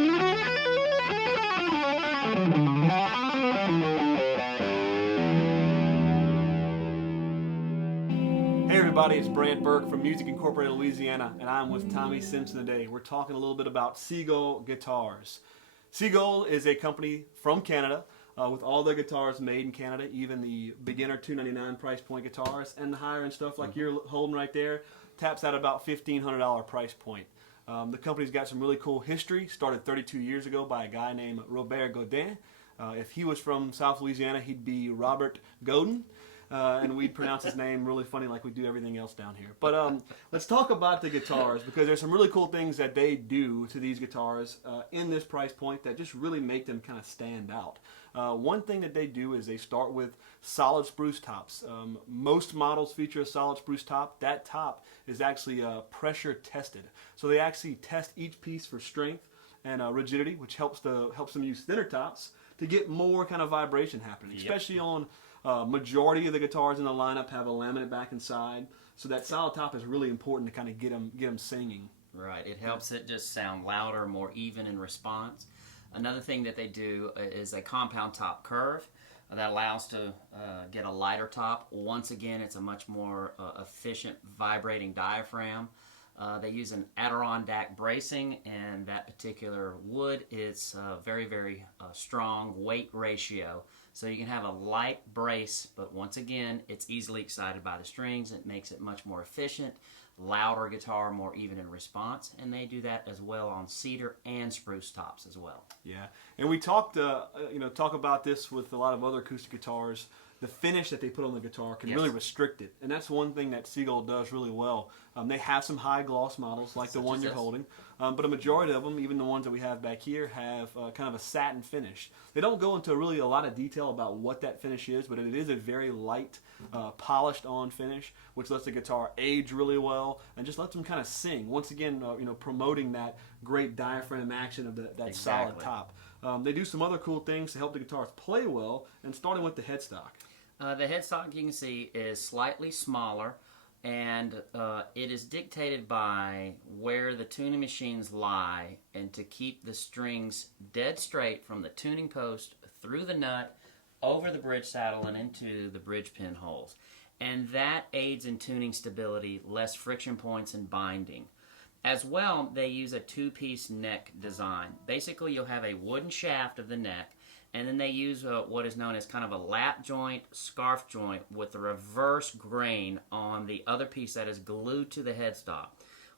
Hey everybody, it's Brandt Bourque from Music Incorporated Louisiana, and I'm with Tommy Simpson today. We're talking a little bit about Seagull guitars. Seagull is a company from Canada with all their guitars made in Canada, even the beginner $299 price point guitars, and the higher end stuff like you're holding right there taps at about $1,500 price point. The company's got some really cool history. Started 32 years ago by a guy named Robert Godin. If he was from South Louisiana, he'd be Robert Godin. And we pronounce his name really funny like we do everything else down here. But let's talk about the guitars, because there's some really cool things that they do to these guitars in this price point that just really make them kind of stand out. One thing that they do is they start with solid spruce tops. Most models feature a solid spruce top. That top is actually pressure tested. So they actually test each piece for strength and rigidity, which helps them use thinner tops to get more kind of vibration happening, especially on majority of the guitars in the lineup have a laminate back and side, so that solid top is really important to kind of get them singing. Right, it helps it just sound louder, more even in response. Another thing that they do is a compound top curve that allows to get a lighter top. Once again, it's a much more efficient vibrating diaphragm. They use an Adirondack bracing, and that particular wood is very, very strong weight ratio. So you can have a light brace, but once again, it's easily excited by the strings. It makes it much more efficient, louder guitar, more even in response, and they do that as well on cedar and spruce tops as well. Yeah, and we talk about this with a lot of other acoustic guitars. The finish that they put on the guitar can really restrict it, and that's one thing that Seagull does really well. They have some high gloss models like the one you're holding, but a majority of them, even the ones that we have back here, have kind of a satin finish. They don't go into really a lot of detail about what that finish is, but it is a very light, polished on finish, which lets the guitar age really well and just lets them kind of sing. Once again, promoting that great diaphragm action of that solid top. They do some other cool things to help the guitars play well, and starting with the headstock. The headstock, you can see, is slightly smaller, and it is dictated by where the tuning machines lie, and to keep the strings dead straight from the tuning post through the nut, over the bridge saddle, and into the bridge pin holes. And that aids in tuning stability, less friction points and binding. As well, they use a two-piece neck design. Basically, you'll have a wooden shaft of the neck, and then they use what is known as kind of a lap joint, scarf joint with a reverse grain on the other piece that is glued to the headstock.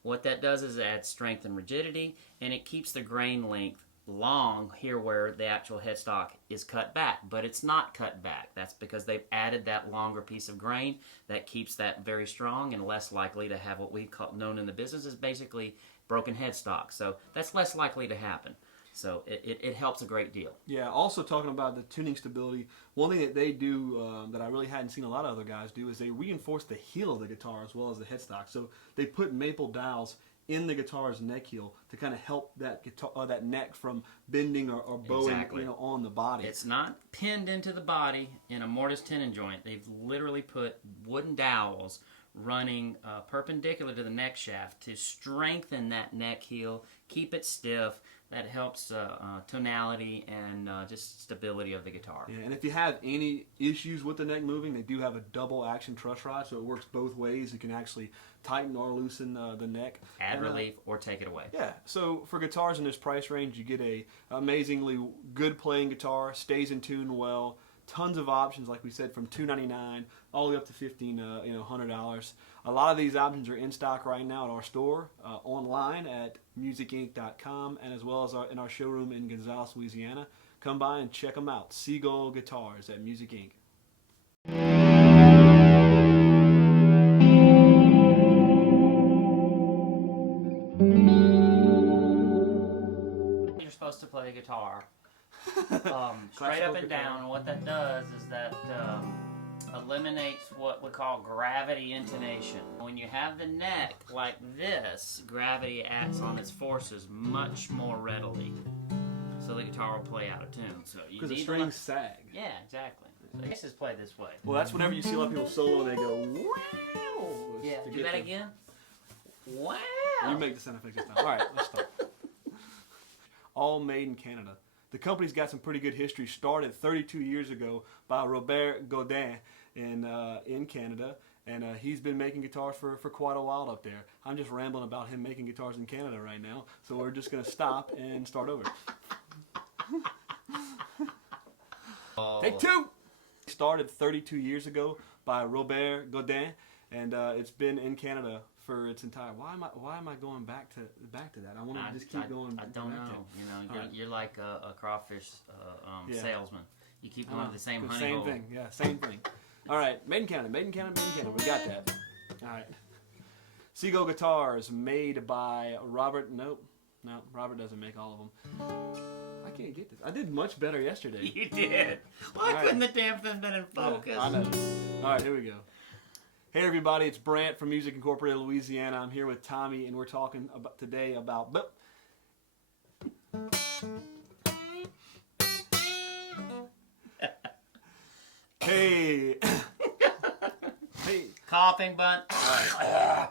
What that does is it adds strength and rigidity, and it keeps the grain length long here where the actual headstock is cut back, but it's not cut back. That's because they've added that longer piece of grain that keeps that very strong and less likely to have what we call, known in the business as basically broken headstock. So that's less likely to happen. So it helps a great deal. Yeah, also talking about the tuning stability, one thing that they do that I really hadn't seen a lot of other guys do is they reinforce the heel of the guitar as well as the headstock. So they put maple dowels in the guitar's neck heel to kind of help that guitar, that neck from bending or bowing on the body. It's not pinned into the body in a mortise tenon joint. They've literally put wooden dowels running perpendicular to the neck shaft to strengthen that neck heel, keep it stiff. That helps tonality and just stability of the guitar. Yeah, and if you have any issues with the neck moving, they do have a double action truss rod, so it works both ways. You can actually tighten or loosen the neck. Add relief or take it away. Yeah, so for guitars in this price range, you get a amazingly good playing guitar, stays in tune well, tons of options, like we said, from $299 all the way up to $1,500. A lot of these options are in stock right now at our store, online at musicinc.com, and as well as in our showroom in Gonzales, Louisiana. Come by and check them out. Seagull Guitars at Music Inc. You're supposed to play the guitar straight up and down, and what that does is that eliminates what we call gravity intonation. When you have the neck like this, gravity acts on its forces much more readily, so the guitar will play out of tune. So because the strings sag. Yeah, exactly. So this is played this way. Well, that's whenever you see a lot of people solo, they go wow. Yeah, do that again. Wow. You make the sound effect this time. All right, let's start. all made in Canada. The company's got some pretty good history. Started 32 years ago by Robert Godin in Canada, and he's been making guitars for quite a while up there. I'm just rambling about him making guitars in Canada right now, so we're just going to stop and start over. Take two! Started 32 years ago by Robert Godin, and it's been in Canada for its entire. Why am I going back to that? I want to just keep going. I don't know. You're like a crawfish salesman. You keep going to the same honey same hole. thing. Yeah, same thing. All right, made in Canada, made in Canada, made in Canada. We got that. All right. Seagull guitars made by Robert. Nope, no, Robert doesn't make all of them. I can't get this. I did much better yesterday. You did. Why couldn't the damn thing been in focus? Yeah, I know. All right, here we go. Hey everybody, it's Brandt from Music Incorporated, Louisiana. I'm here with Tommy, and we're talking today about. Hey. Hey. Coughing button. All right.